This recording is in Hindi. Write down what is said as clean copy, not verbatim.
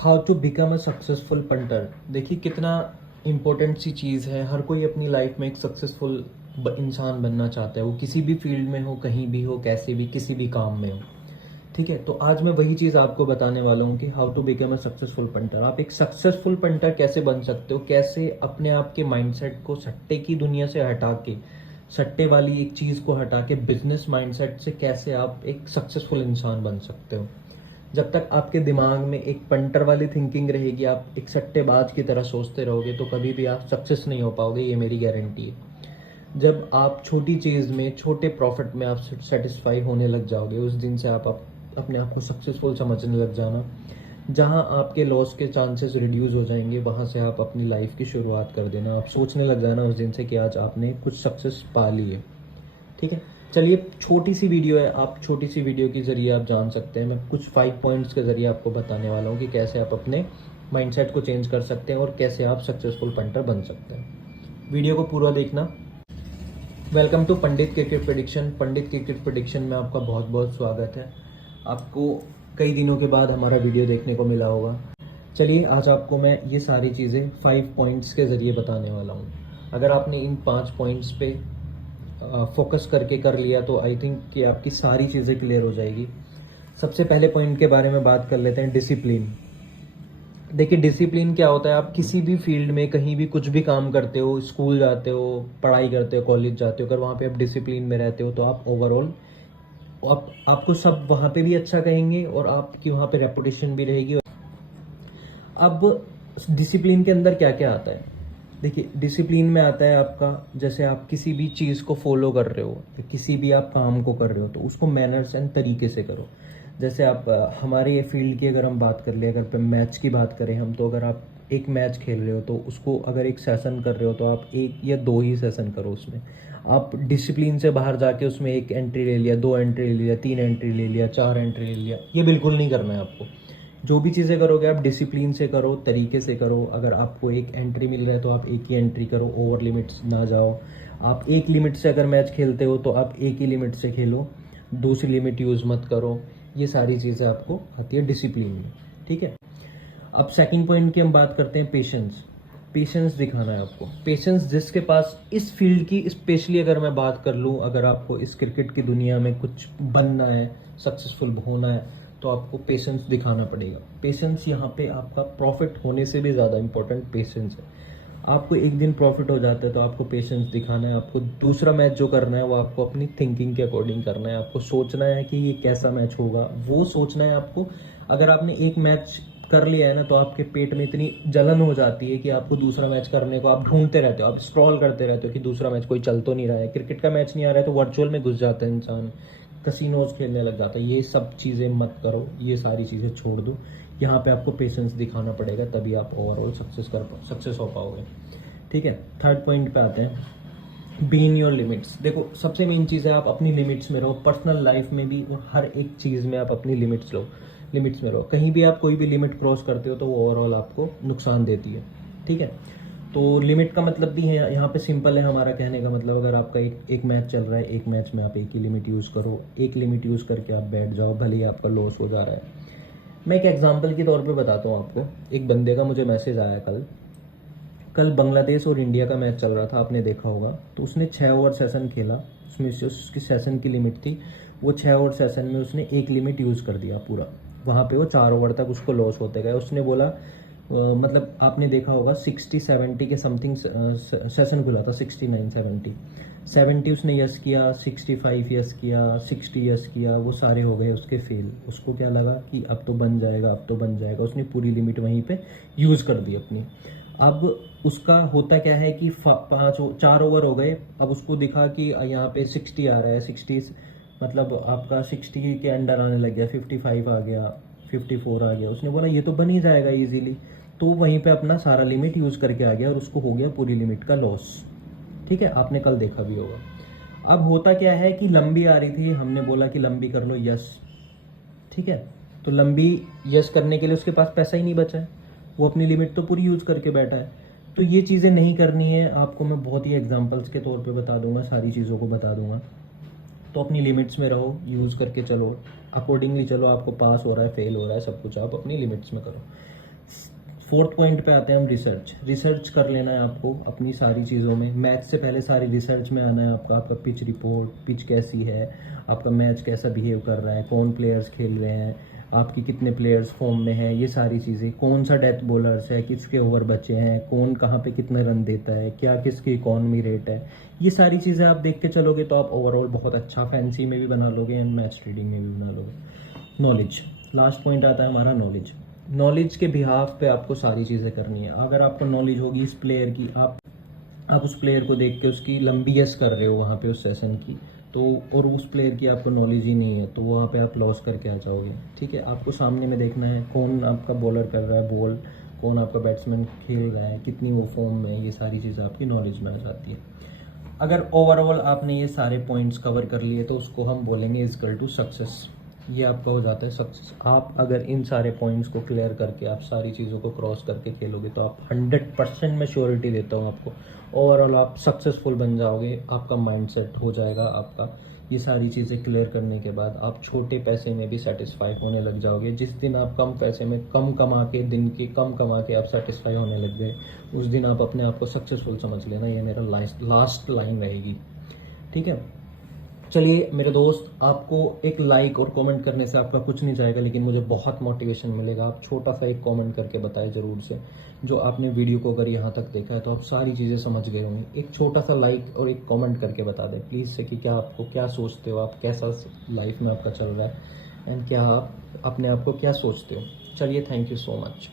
How to become a successful punter. देखिए कितना इम्पोर्टेंट सी चीज़ है। हर कोई अपनी लाइफ में एक सक्सेसफुल इंसान बनना चाहता है, वो किसी भी फील्ड में हो, कहीं भी हो, कैसे भी, किसी भी काम में हो। ठीक है, तो आज मैं वही चीज़ आपको बताने वाला हूँ कि how to become a successful punter. आप एक सक्सेसफुल पंटर कैसे बन सकते हो, कैसे अपने आप के माइंडसेट को सट्टे की दुनिया से हटा के, सट्टे वाली एक चीज़ को हटा के बिजनेस माइंडसेट से कैसे आप एक सक्सेसफुल इंसान बन सकते हो। जब तक आपके दिमाग में एक पंटर वाली थिंकिंग रहेगी, आप एक सट्टेबाज की तरह सोचते रहोगे, तो कभी भी आप सक्सेस नहीं हो पाओगे, ये मेरी गारंटी है। जब आप छोटी चीज़ में, छोटे प्रॉफिट में आप सेटिस्फाई होने लग जाओगे, उस दिन से आप अपने आप को सक्सेसफुल समझने लग जाना। जहां आपके लॉस के चांसेस रिड्यूस हो जाएंगे, वहां से आप अपनी लाइफ की शुरुआत कर देना। आप सोचने लग जाना उस दिन से कि आज आपने कुछ सक्सेस पा ली है। ठीक है, चलिए छोटी सी वीडियो है, आप छोटी सी वीडियो के ज़रिए आप जान सकते हैं। मैं कुछ 5 पॉइंट्स के ज़रिए आपको बताने वाला हूँ कि कैसे आप अपने माइंडसेट को चेंज कर सकते हैं और कैसे आप सक्सेसफुल पंटर बन सकते हैं। वीडियो को पूरा देखना। Welcome to Pandit cricket prediction. Pandit cricket prediction में आपका बहुत बहुत स्वागत है। आपको कई दिनों के बाद हमारा वीडियो देखने को मिला होगा। चलिए आज आपको मैं ये सारी चीज़ें 5 पॉइंट्स के ज़रिए बताने वाला हूँ। अगर आपने इन 5 पॉइंट्स पे फोकस करके कर लिया तो आई थिंक कि आपकी सारी चीज़ें क्लियर हो जाएगी। सबसे पहले पॉइंट के बारे में बात कर लेते हैं, डिसिप्लिन। देखिए डिसिप्लिन क्या होता है। आप किसी भी फील्ड में, कहीं भी, कुछ भी काम करते हो, स्कूल जाते हो, पढ़ाई करते हो, कॉलेज जाते हो, अगर वहाँ पे आप डिसिप्लिन में रहते हो तो आप ओवरऑल आपको सब वहाँ पे भी अच्छा कहेंगे और आपकी वहाँ पे रेपुटेशन भी रहेगी। अब डिसिप्लिन के अंदर क्या क्या आता है। देखिए डिसिप्लिन में आता है आपका, जैसे आप किसी भी चीज़ को फॉलो कर रहे हो या किसी भी आप काम को कर रहे हो तो उसको मैनर्स एंड तरीके से करो। जैसे आप हमारे ये फील्ड की अगर हम बात कर ले, अगर मैच की बात करें हम, तो अगर आप एक मैच खेल रहे हो तो उसको अगर एक सेशन कर रहे हो तो आप 1 या 2 ही सेशन करो। उसमें आप डिसिप्लिन से बाहर जाके उसमें 1 एंट्री ले लिया, 2 एंट्री ले लिया, 3 एंट्री ले लिया, 4 एंट्री ले लिया, ये बिल्कुल नहीं करना है आपको। जो भी चीज़ें करोगे आप डिसिप्लिन से करो, तरीके से करो। अगर आपको 1 एंट्री मिल रहा है तो आप 1 ही एंट्री करो, ओवर लिमिट्स ना जाओ। आप 1 लिमिट से अगर मैच खेलते हो तो आप 1 ही लिमिट से खेलो, दूसरी लिमिट यूज़ मत करो। ये सारी चीज़ें आपको आती है डिसिप्लिन में। ठीक है, अब सेकंड पॉइंट की हम बात करते हैं, पेशेंस। पेशेंस दिखाना है आपको। पेशेंस जिसके पास इस फील्ड की, स्पेशली अगर मैं बात कर लूँ, अगर आपको इस क्रिकेट की दुनिया में कुछ बनना है, सक्सेसफुल होना है, तो आपको पेशेंस दिखाना पड़ेगा। पेशेंस यहाँ पे आपका प्रॉफिट होने से भी ज़्यादा इंपॉर्टेंट पेशेंस है। आपको एक दिन प्रॉफिट हो जाता है तो आपको पेशेंस दिखाना है। आपको दूसरा मैच जो करना है वो आपको अपनी थिंकिंग के अकॉर्डिंग करना है। आपको सोचना है कि ये कैसा मैच होगा, वो सोचना है आपको। अगर आपने एक मैच कर लिया है ना तो आपके पेट में इतनी जलन हो जाती है कि आपको दूसरा मैच करने को आप ढूंढते रहते हो, आप स्क्रॉल करते रहते हो कि दूसरा मैच कोई चल तो नहीं रहा है। क्रिकेट का मैच नहीं आ रहा है तो वर्चुअल में घुस जाता है इंसान, कसिनोज खेलने लग जाता है। ये सब चीज़ें मत करो, ये सारी चीज़ें छोड़ दो। यहाँ पे आपको पेशेंस दिखाना पड़ेगा, तभी आप ओवरऑल सक्सेस हो पाओगे। ठीक है, थर्ड पॉइंट पे आते हैं, बी इन योर लिमिट्स। देखो सबसे मेन चीज़ है आप अपनी लिमिट्स में रहो, पर्सनल लाइफ में भी और हर एक चीज़ में आप अपनी लिमिट्स लो, लिमिट्स में रहो। कहीं भी आप कोई भी लिमिट क्रॉस करते हो तो वो ओवरऑल आपको नुकसान देती है। ठीक है, तो लिमिट का मतलब भी है यहाँ पे सिंपल है हमारा कहने का मतलब। अगर आपका एक मैच चल रहा है, एक मैच में आप 1 ही लिमिट यूज़ करो, 1 लिमिट यूज़ करके आप बैठ जाओ, भले ही आपका लॉस हो जा रहा है। मैं एक एग्जांपल के तौर पे बताता हूँ आपको। एक बंदे का मुझे मैसेज आया कल। कल बांग्लादेश और इंडिया का मैच चल रहा था, आपने देखा होगा। तो उसने 6 ओवर सेशन खेला, उसमें से उसकी सेशन की लिमिट थी, वो 6 ओवर सेशन में उसने 1 लिमिट यूज़ कर दिया पूरा। वहाँ पे वो 4 ओवर तक उसको लॉस होते गए। उसने बोला मतलब आपने देखा होगा 60-70 के समथिंग सेशन खुला था, 69-70 उसने यस किया, 65 यस किया, 60 यस किया, वो सारे हो गए उसके फेल। उसको क्या लगा कि अब तो बन जाएगा, अब तो बन जाएगा, उसने पूरी लिमिट वहीं पे यूज़ कर दी अपनी। अब उसका होता क्या है कि 4 ओवर हो गए, अब उसको दिखा कि यहाँ पे 60 आ रहा है, 60 मतलब आपका 60 के अंडर आने लग गया, 55 आ गया, 54 आ गया। उसने बोला ये तो बन ही जाएगा इजीली, तो वहीं पे अपना सारा लिमिट यूज़ करके आ गया और उसको हो गया पूरी लिमिट का लॉस। ठीक है, आपने कल देखा भी होगा। अब होता क्या है कि लंबी आ रही थी, हमने बोला कि लंबी कर लो, यस। ठीक है, तो लंबी यस करने के लिए उसके पास पैसा ही नहीं बचा है, वो अपनी लिमिट तो पूरी यूज़ करके बैठा है। तो ये चीज़ें नहीं करनी है आपको। मैं बहुत ही एग्जांपल्स के तौर पे बता दूंगा, सारी चीज़ों को बता दूंगा। तो अपनी लिमिट्स में रहो, यूज़ करके चलो, अकॉर्डिंगली चलो। आपको पास हो रहा है, फेल हो रहा है, सब कुछ आप अपनी लिमिट्स में करो। 4th पॉइंट पे आते हैं हम, रिसर्च। रिसर्च कर लेना है आपको अपनी सारी चीज़ों में। मैच से पहले सारी रिसर्च में आना है आपका। आपका पिच रिपोर्ट, पिच कैसी है, आपका मैच कैसा बिहेव कर रहा है, कौन प्लेयर्स खेल रहे हैं, आपकी कितने प्लेयर्स फॉर्म में हैं, ये सारी चीज़ें। कौन सा डेथ बॉलर्स है, किसके ओवर बचे हैं, कौन कहाँ पे कितने रन देता है, क्या किसकी इकॉनमी रेट है, ये सारी चीज़ें आप देख के चलोगे तो आप ओवरऑल बहुत अच्छा फैंसी में भी बना लोगे एंड मैच ट्रेडिंग में भी बना लोगे। नॉलेज, लास्ट पॉइंट आता है हमारा नॉलेज। नॉलेज के बिहाफ पे आपको सारी चीज़ें करनी है। अगर आपको नॉलेज होगी इस प्लेयर की, आप उस प्लेयर को देख के उसकी लंबी यस कर रहे हो वहाँ पे उस सेशन की, तो और उस प्लेयर की आपको नॉलेज ही नहीं है, तो वहाँ पे आप लॉस करके आ जाओगे। ठीक है, आपको सामने में देखना है कौन आपका बॉलर कर रहा है बॉल, कौन आपका बैट्समैन खेल रहा है, कितनी वो फॉर्म में है, ये सारी चीज़ें आपकी नॉलेज में आ जाती है। अगर ओवरऑल आपने ये सारे पॉइंट्स कवर कर लिए तो उसको हम बोलेंगे इजकल टू सक्सेस। ये आपका हो जाता है सक्सेस। आप अगर इन सारे पॉइंट्स को क्लियर करके आप सारी चीज़ों को क्रॉस करके खेलोगे तो आप 100% मैं श्योरिटी देता हूँ आपको, ओवरऑल आप सक्सेसफुल बन जाओगे। आपका माइंडसेट हो जाएगा आपका। ये सारी चीज़ें क्लियर करने के बाद आप छोटे पैसे में भी सेटिस्फाई होने लग जाओगे। जिस दिन आप कम पैसे में कम कमा के, दिन के कम कमा के आप सेटिस्फाई होने लग गए, उस दिन आप अपने आप को सक्सेसफुल समझ लेना। ये मेरा लास्ट लाइन रहेगी। ठीक है, चलिए मेरे दोस्त, आपको एक लाइक और कमेंट करने से आपका कुछ नहीं जाएगा, लेकिन मुझे बहुत मोटिवेशन मिलेगा। आप छोटा सा एक कमेंट करके बताएं ज़रूर से, जो आपने वीडियो को अगर यहाँ तक देखा है तो आप सारी चीज़ें समझ गए होंगे। एक छोटा सा लाइक और एक कमेंट करके बता दें प्लीज़ से कि क्या आपको, क्या सोचते हो आप, कैसा लाइफ में आपका चल रहा है एंड क्या आप अपने आप को क्या सोचते हो। चलिए, थैंक यू सो मच।